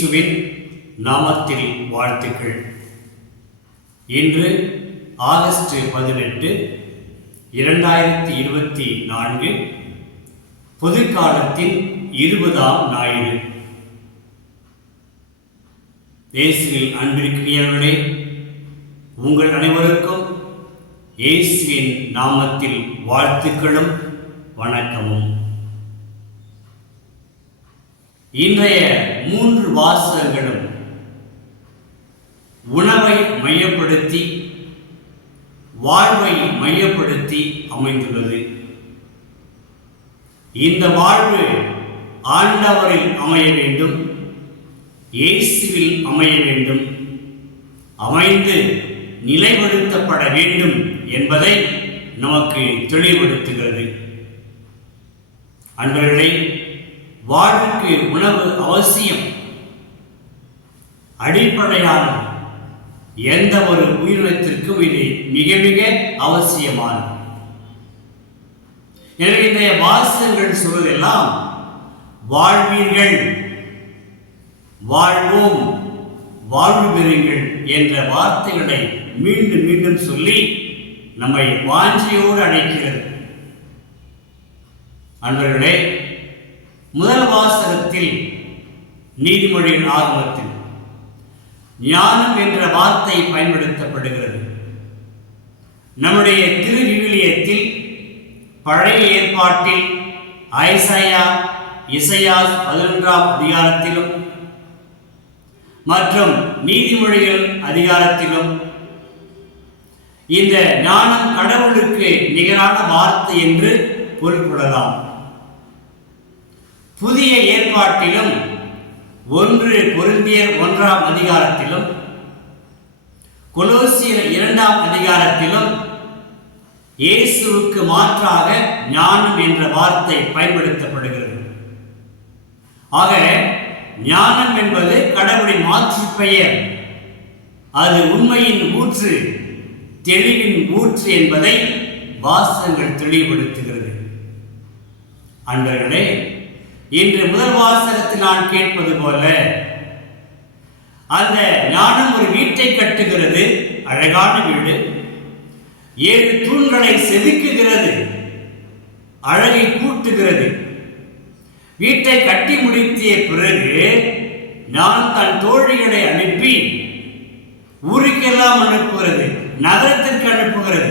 இயேசுவின் நாமத்தில் வாழ்த்துக்கள். இன்று ஆகஸ்ட் 18, 2024 பொதுக்காலத்தின் 20ஆம் ஞாயிறு. இயேசுவில் அன்பிற்குரியவர்களே, உங்கள் அனைவருக்கும் இயேசுவின் நாமத்தில் வாழ்த்துக்களும் வணக்கமும். இன்றைய 3 வாசகங்களும் உணவை மையப்படுத்தி, வாழ்வை மையப்படுத்தி அமைந்துள்ளது. இந்த வாழ்வு ஆண்டவரில் அமைய வேண்டும், இயேசுவில் அமைய வேண்டும், அமைந்து நிலைப்படுத்தப்பட வேண்டும் என்பதை நமக்கு தெளிவுபடுத்துகிறது. அன்பர்களே, வாழ்வுக்கு உணவு அவசியம், அடிப்படையானது. எந்த ஒரு உயிரினத்திற்கும் இது மிக மிக அவசியமானது. எனவே இன்றைய வாசகங்கள் சொல்வதெல்லாம் வாழ்வீர்கள், வாழ்வோம், வாழ்வு பெறுங்கள் என்ற வார்த்தைகளை மீண்டும் மீண்டும் சொல்லி நம்மை வாஞ்சியோடு அழைக்கிறது. அன்பர்களே, முதல் வாசகத்தில் நீதிமொழியின் ஆகமத்தில் ஞானம் என்ற வார்த்தை பயன்படுத்தப்படுகிறது. நம்முடைய திருவிவிலியத்தில் பழைய ஏற்பாட்டில் இசையாஸ் 11ஆம் அதிகாரத்திலும் மற்றும் நீதிமொழிகள் அதிகாரத்திலும் இந்த ஞானம் கடவுளுக்கு நிகரான வார்த்தை என்று பொருள்படலாம். புதிய ஏற்பாட்டிலும் 1 கொரிந்தியர் 1ஆம் அதிகாரத்திலும் கொலோசியர் 2ஆம் அதிகாரத்திலும் இயேசுவுக்கு மாற்றாக ஞானம் என்ற வார்த்தை பயன்படுத்தப்படுகிறது. ஆக ஞானம் என்பது கடவுளின் மாற்று பெயர். அது உண்மையின் ஊற்று, தெளிவின் ஊற்று என்பதை வாசகங்கள் தெளிவுபடுத்துகிறது. அன்பர்களே, இன்று முதல் வாசகத்தில் நான் கேட்பது போல அந்த ஞானம் ஒரு வீட்டை கட்டுகிறது, அழகான வீடு. 7 தூண்களை செதுக்குகிறது, அழகை கூட்டுகிறது. வீட்டை கட்டி முடித்திய பிறகு நான் தன் தோழிகளை அனுப்பி ஊருக்கெல்லாம் அனுப்புகிறது, நகரத்திற்கு அனுப்புகிறது.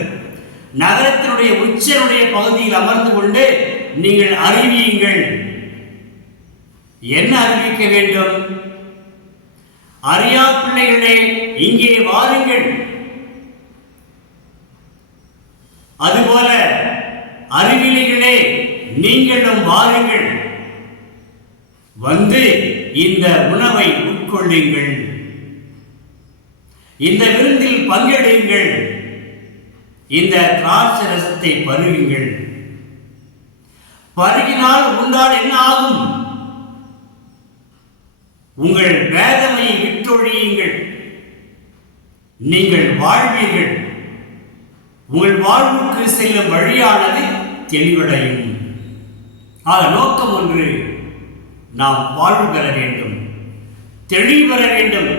நகரத்தினுடைய உச்சனுடைய பகுதியில் அமர்ந்து கொண்டு நீங்கள் அறிவியுங்கள். என்ன அறிவிக்க வேண்டும்? அறியா பிள்ளைகளே, இங்கே வாருங்கள். அதுபோல அறிவிலிகளே, நீங்களும் வாருங்கள், வந்து இந்த உணவை உட்கொள்ளுங்கள், இந்த விருந்தில் பங்கெடுங்கள், இந்த திராட்சை ரசத்தை பருகுங்கள். பருகினால் உண்டால் என்ன ஆகும்? உங்கள் வேதனையை விட்டொழியுங்கள், நீங்கள் வாழ்வீர்கள். உங்கள் வாழ்வுக்கு செல்லும் வழியானது தெளிவடையும். ஆக நோக்கம் ஒன்று, நாம் வாழ்வு பெற வேண்டும், தெளிவு பெற வேண்டும்.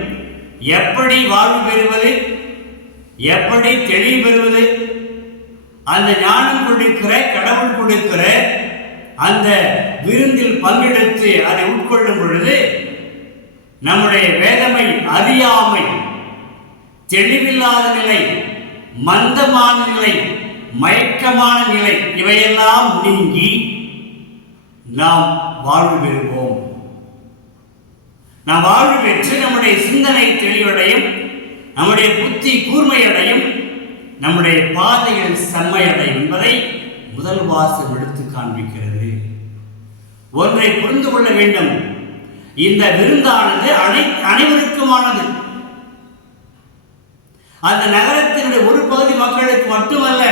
எப்படி வாழ்வு பெறுவது, எப்படி தெளிவு பெறுவது? அந்த ஞானம் கொடுக்கிற கடவுள் கொடுக்கிற அந்த விருந்தில் பங்கெடுத்து அதை உட்கொள்ளும் பொழுது நம்முடைய வேதமை, அறியாமை, தெளிவில்லாத நிலை, மந்தமான நிலை, மயக்கமான நிலை, இவையெல்லாம் நீங்கி நாம் வாழ்வு பெறுவோம். நாம் வாழ்வு பெற்று நம்முடைய சிந்தனை தெளிவடையும், நம்முடைய புத்தி கூர்மையடையும், நம்முடைய பாதைகள் செம்மையடையும் என்பதை முதல் வாசகம் எடுத்து காண்பிக்கிறது. ஒன்றை புரிந்து கொள்ள வேண்டும், இந்த விருந்தானது அனைவருக்குமானது. அந்த நகரத்தினுடைய ஒரு பகுதி மக்களுக்கு மட்டுமல்ல,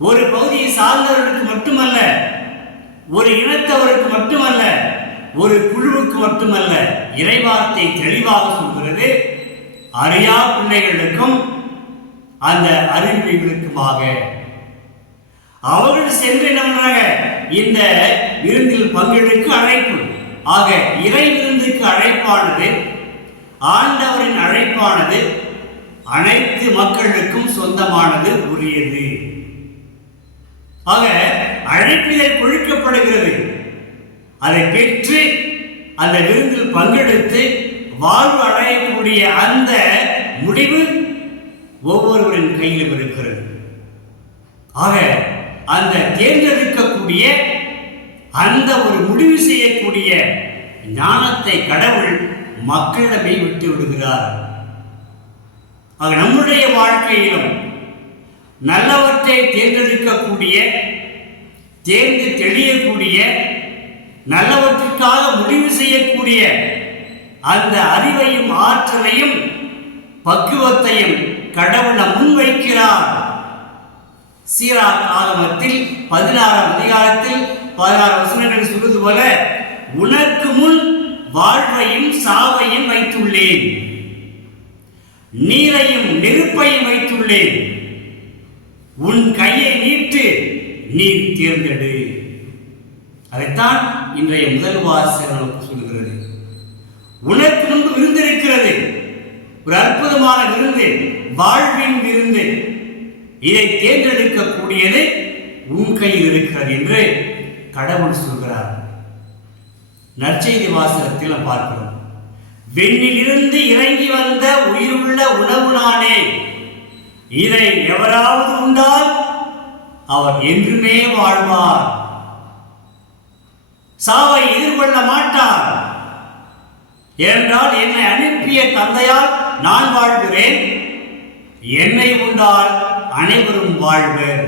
ஒரு பகுதியை சார்ந்தவர்களுக்கு மட்டுமல்ல, ஒரு இனத்தவருக்கு மட்டுமல்ல, ஒரு குழுவுக்கு மட்டுமல்ல. இறைவார்த்தை தெளிவாக சொல்கிறது, அறியா பிள்ளைகளுக்கும் அந்த அறிவியலுக்குமாக. அவர்கள் சென்று என்ன பண்றாங்க? இந்த விருந்தில் பங்கெடுக்க அழைப்பு. ஆக இறை விருந்துக்கு அழைப்பானது, ஆண்டவரின் அழைப்பானது அனைத்து மக்களுக்கும் சொந்தமானது, உரியது. ஆக அழைப்பிதழ் கொடுக்கப்படுகிறது. அதை பெற்று அந்த விருந்தில் பங்கெடுத்து வாழ்வு அடையக்கூடிய அந்த முடிவு ஒவ்வொருவரின் கையிலும் இருக்கிறது. ஆக அந்த தேர்ந்தெடுக்கக்கூடிய அந்த ஒரு முடிவு செய்யக்கூடிய ஞானத்தை கடவுள் மக்களிடமே விட்டு விடுகிறார். ஆக நம்முடைய வாழ்க்கையிலும் நல்லவற்றை தேர்ந்தெடுக்கக்கூடிய, தேர்ந்து தெளியக்கூடிய, நல்லவற்றுக்காக முடிவு செய்யக்கூடிய அந்த அறிவையும் ஆற்றலையும் பக்குவத்தையும் கடவுள் முன்வைக்கிறார். சீராக் ஆகமத்தில் 16ஆம் அதிகாரத்தில் 16 வசனங்கள் சொல்வது போல, உனக்கு முன் வாழ்வையும் சாவையும் வைத்துள்ளேன், நீரையும் நெருப்பையும் வைத்துள்ளேன், உன் கையை நீட்டு நீர் தேர்ந்தெடு. அதைத்தான் இன்றைய முதல் வாசகம் சொல்கிறது. உனக்கு முன்பு விருந்து இருக்கிறது, ஒரு அற்புதமான விருந்து, வாழ்வின் விருந்து. இதை தேர்ந்தெடுக்கக்கூடியது உன் கையில் இருக்கிறது என்று கடவுள் சொல்கிறார். நற்செய்தி வாசகத்தில் நாம் பார்க்கிறோம், விண்ணிலிருந்து இறங்கி வந்த உயிருள்ள உணவு நானே, இதை எவராவது உண்டால் அவர் என்றுமே வாழ்வார், சாவை எதிர்கொள்ள மாட்டார். ஏனென்றால் என்னை அனுப்பிய தந்தையால் நான் வாழ்கிறேன், என்னை உண்டால் அனைவரும் வாழ்வர்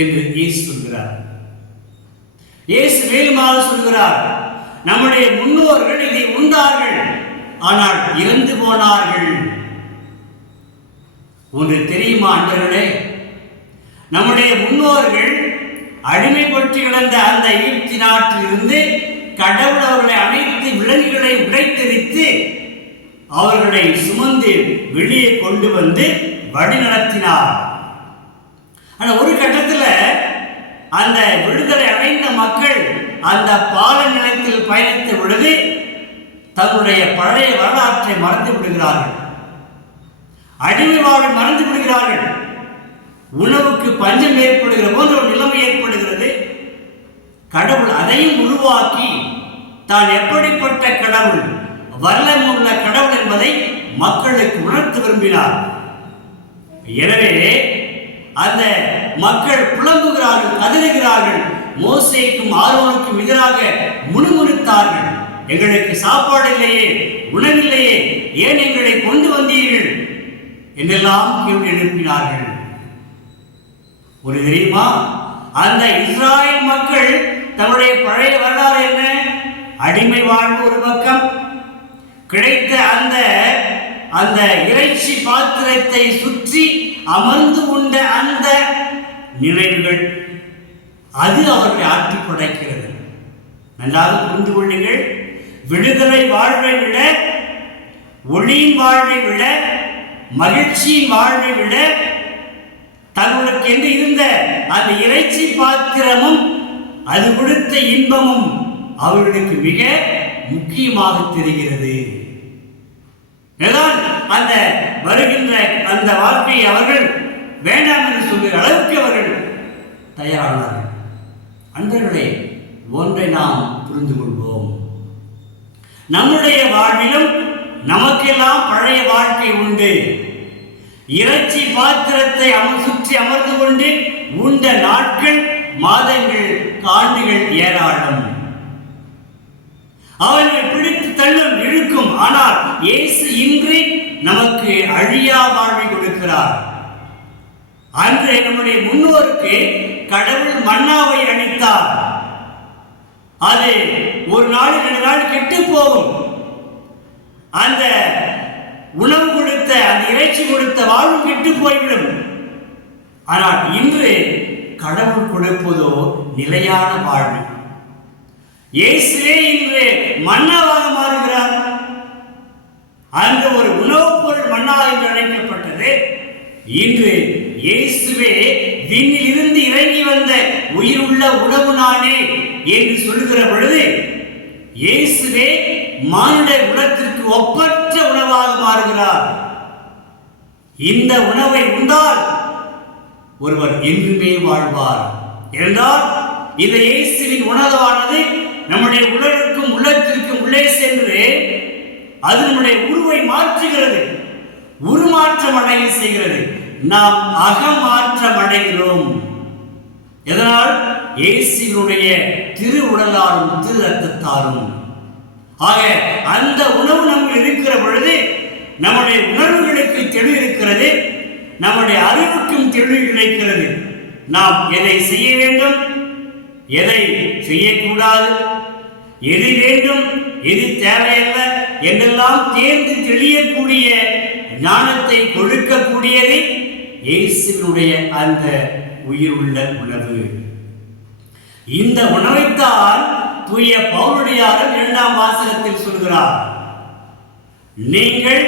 என்று இயேசு சொல்கிறார். இயேசு மேலுமாக சொல்கிறார், நம்முடைய முன்னோர்கள் இதை உண்டார்கள், ஆனால் இறந்து போனார்கள். ஒன்று தெரியுமா அன்பர்களே, நம்முடைய முன்னோர்கள் அடிமைப்பட்டு கிடந்த அந்த எகிப்து நாட்டிலிருந்து கடவுள் அவர்களை அனைத்து விலங்குகளை உடைத்தெறித்து அவர்களை சுமந்து வெளியே கொண்டு வந்து வழி நடத்தினார். ஆனால் ஒரு கட்டத்தில் அந்த விடுதலை அடைந்த மக்கள் அந்த பால நிலத்தில் பயணித்த பொழுது தன்னுடைய பழைய வரலாற்றை மறந்து விடுகிறார்கள், அடிமை வாழ்வை மறந்து விடுகிறார்கள். உணவுக்கு பஞ்சம் ஏற்படுகிற போன்ற ஒரு நிலைமை ஏற்படுகிறது. கடவுள் அதையும் உருவாக்கி தான் எப்படிப்பட்ட கடவுள், வல்லமை உள்ள கடவுள் என்பதை மக்களுக்கு உணர்த்த விரும்பினார். எனவே அந்த மக்கள் புலம்புகிறார்கள், கதறுகிறார்கள், மோசேக்கும் ஆரோனுக்கும் எதிராக முணுமுணுத்தார்கள். எங்களுக்கு சாப்பாடு இல்லையே, உணவில்லையே, ஏன் எங்களை கொண்டு வந்தீர்கள் என்றெல்லாம் கேள்வி எழுப்பினார்கள். ஒரு தெரியுமா, அந்த இஸ்ராயல் மக்கள் தன்னுடைய பழைய வரலாறு என்ன? அடிமை வாழ்வு ஒரு பக்கம், கிடைத்த அந்த இறைச்சி பாத்திரத்தை சுற்றி அமர்ந்து உண்ட அந்த நினைவுகள், அது அவர்களை ஆட்டி படைக்கிறது. நன்றாக புரிந்து கொள்ளுங்கள், விடுதலை வாழ்வை விட, ஒளியின் வாழ்வை விட, மகிழ்ச்சியின் வாழ்வை விட தங்களுக்கு என்று இருந்த அந்த இறைச்சி பாத்திரமும் அது கொடுத்த இன்பமும் அவர்களுக்கு மிக முக்கியமாக தெரிகிறது. அந்த வருகின்ற அந்த வாழ்க்கையை அவர்கள் வேண்டாம் என்று சொல்கிற அளவுக்கு அவர்கள் தயாரானார்கள். அன்பர்களே, ஒன்றை நாம் புரிந்து கொள்வோம், நம்முடைய வாழ்விலும் நமக்கெல்லாம் பழைய வாழ்க்கை உண்டு. இறைச்சி பாத்திரத்தை சுற்றி அமர்ந்து கொண்டு உண்ட நாட்கள், மாதங்கள், ஆண்டுகள் ஏராளம். அவர்கள் பிடித்து தள்ளும் இழுக்கும். ஆனால் இயேசு இன்று நமக்கு அழியா வாழ்வை கொடுக்கிறார். அன்று நம்முடைய முன்னோருக்கு கடவுள் மன்னாவை அளித்தார். அது ஒரு நாள் 2 நாள் கெட்டு போகும். அந்த உணவு கொடுத்த, அந்த இறைச்சி கொடுத்த வாழ்வு கெட்டு போய்விடும். ஆனால் இன்று கடவுள் கொடுப்பதோ நிலையான வாழ்வு. இயேசுவே இன்று மன்னாவாக மாறுகிறார். அந்த ஒரு உணவுப் பொருள் மன்னா என்று அழைக்கப்பட்டது. இன்று இயேசுவே விண்ணில் இருந்து இறங்கி வந்த உயிருள்ள உணவு நானே என்று சொல்லுகிற பொழுது இயேசுவே மானுட குலத்திற்கு ஒப்பற்ற உணவாக மாறுகிறார். இந்த உணவை உண்டால் ஒருவர் என்றுமே வாழ்வார் என்றால் இந்த இயேசுவின் உணவானது நம்முடைய உடலுக்கும் உள்ளத்திற்கும் உள்ளே சென்று அது நம்முடைய உருவை மாற்றுகிறது, உருமாற்றம் அடைய செய்கிறது. நாம் அகமாற்றம் அடைகிறோம். எதனால்? இயேசுவினுடைய திரு உடலாலும் திரு ரத்தத்தாலும். ஆக அந்த உணவு நம்ம இருக்கிற பொழுது நம்முடைய உணர்வுகளுக்கு தெளிவு இருக்கிறது, நம்முடைய அறிவுக்கும் தெளிவு கிடைக்கிறது. நாம் எதை செய்ய வேண்டும், எதை செய்யக்கூடாது, எது வேண்டும், எது தேவையல்ல என்றெல்லாம் தேர்ந்து தெளியக்கூடிய ஞானத்தை கொடுக்கக்கூடியது இயேசுவினுடைய அந்த உயிருள்ள உணவு. இந்த உணவைத்தான் தூய பவுலடியார் 2ஆம் வாசகத்தில் சொல்கிறார். நீங்கள்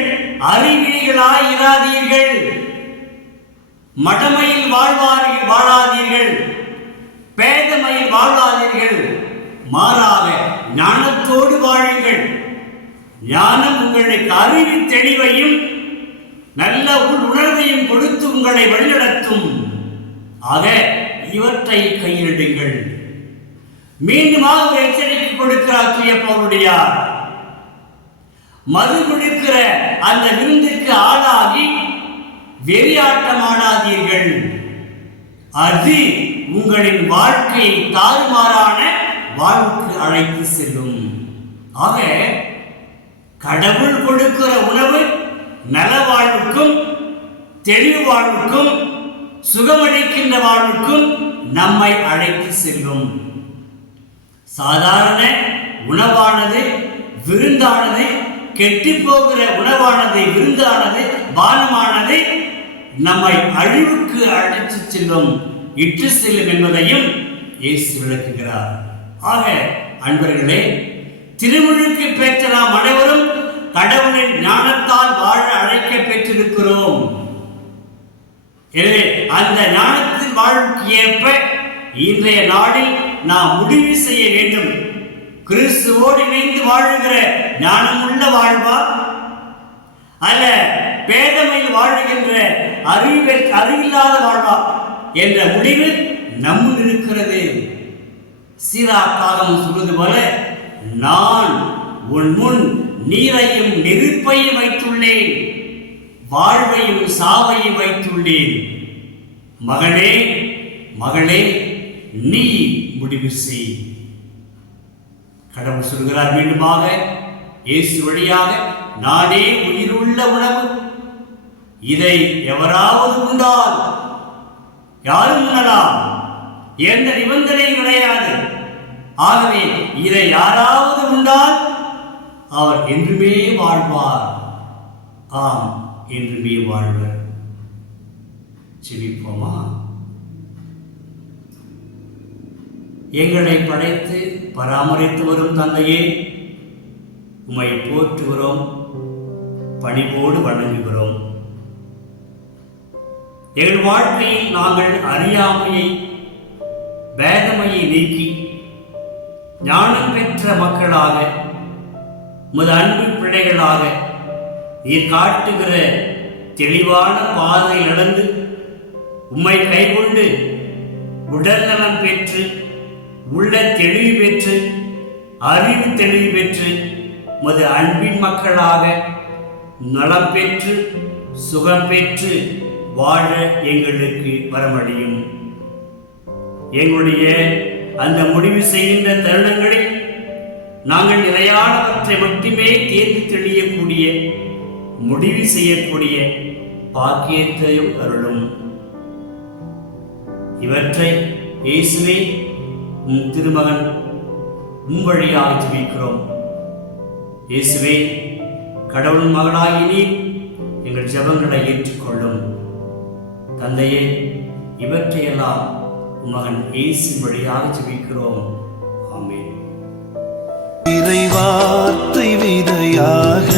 அறிவிலிகளாய் இராதீர்கள், மடமையில் வாழாதீர்கள், பேதமையில் வாழாதீர்கள், மாறாக ஞானத்தோடு வாழுங்கள். ஞானம் உங்களுக்கு அறிவு தெளிவையும் நல்ல உணர்வையும் கொடுத்து உங்களை வழிநடத்தும். ஆக இவற்றை கையிடுங்கள். மீண்டுமாக ஒரு எச்சரிக்கை கொடுக்கிறார் தூய பவுலடியார். மது கொடுக்கிற அந்த விருந்துக்கு ஆளாகி வெறியாட்டமாடாதீர்கள், அது உங்களின் வாழ்க்கையை தாறுமாறான வாழ்வுக்கு அழைத்து செல்லும். ஆக கடவுள் கொடுக்கிற உணவு நல வாழ்வுக்கும் தெளிவு வாழ்வுக்கும் சுகமளிக்கின்ற வாழ்வுக்கும் நம்மை அழைத்து செல்லும். சாதாரண உணவானது, விருந்தானது, கெட்டு போகிற உணவானது, விருந்தானது, பானமானது நம்மை அழிவுக்கு அழைத்து செல்லும், இட்டு செல்லும் என்பதையும் இயேசு விளக்குகிறார். ஆக அன்பர்களே, திருமுழுக்கு பெற்ற நாம் அனைவரும் கடவுளின் ஞானத்தால் வாழ அழைக்க பெற்றிருக்கிறோம். எனவே அந்த ஞானத்தின் வாழ்வுக்கு ஏற்ப இன்றைய நாளில் நாம் முடிவு செய்ய வேண்டும். கிறிஸ்துவோடு இணைந்து வாழுகிற ஞானமுள்ள வாழ்வா, அல்ல பேதமையில் வாழுகின்ற அறிவில்லாத வாழ்வா என்ற முடிவு நம்முன் இருக்கிறது. சீராக்காகம் சொல்வது போல, நான் உன் முன் நீரையும் நெருப்பையும் வைத்துள்ளேன், வாழ்வையும் சாவையும் வைத்துள்ளேன். மகனே மகளே, நீ முடிவு செய். கடவுள் சொல்கிறார் மீண்டுமாக இயேசு வழியாக, நானே உயிருள்ள உணவு, இதை எவராவது உண்டால், யாரும் உண்ணலாம், எந்த நிபந்தனையும் கிடையாது. ஆகவே இதை யாராவது உண்டால் அவர் என்றுமே வாழ்வார். ஆம், என்றுமே வாழ்வர். ஜெபிப்போமா? எங்களை படைத்து பராமரித்து வரும் தந்தையே, உம்மை போற்றுகிறோம், பணிவோடு வணங்குகிறோம். எங்கள் வாழ்க்கையில் நாங்கள் அறியாமையை, பேதமையை நீக்கி ஞானம் பெற்ற மக்களாக, உமது அன்பு பிள்ளைகளாக நீர் காட்டுகிற தெளிவான பாதை நடந்து உம்மை கைகொண்டு உடல் நலம் பெற்று, உள்ள தெளிவு பெற்று, அறிவு தெளிவு பெற்று, உமது அன்பின் மக்களாக நலம் பெற்று சுகம் பெற்று வாழ எங்களுக்கு வரமடியும். எங்களுடைய அந்த முடிவு செய்கின்ற தருணங்களில் நாங்கள் நிலையானவற்றை மட்டுமே தேர்ந்து தெளியக்கூடிய, முடிவு செய்யக்கூடிய பாக்கியத்தையும் அருளும். இவற்றை இயேசுவே உம் திருமகன் உம் வழியாக ஜெபிக்கிறோம். இயேசுவே, கடவுள் மகனாகி நீர் எங்கள் ஜெபங்களை ஏற்றுக்கொள்ளும். தந்தையே, இவற்றையெல்லாம் உம் மகன் இயேசு வழியாக ஜெபிக்கிறோம். ஆமென். இறைவார்த்தை விதையாக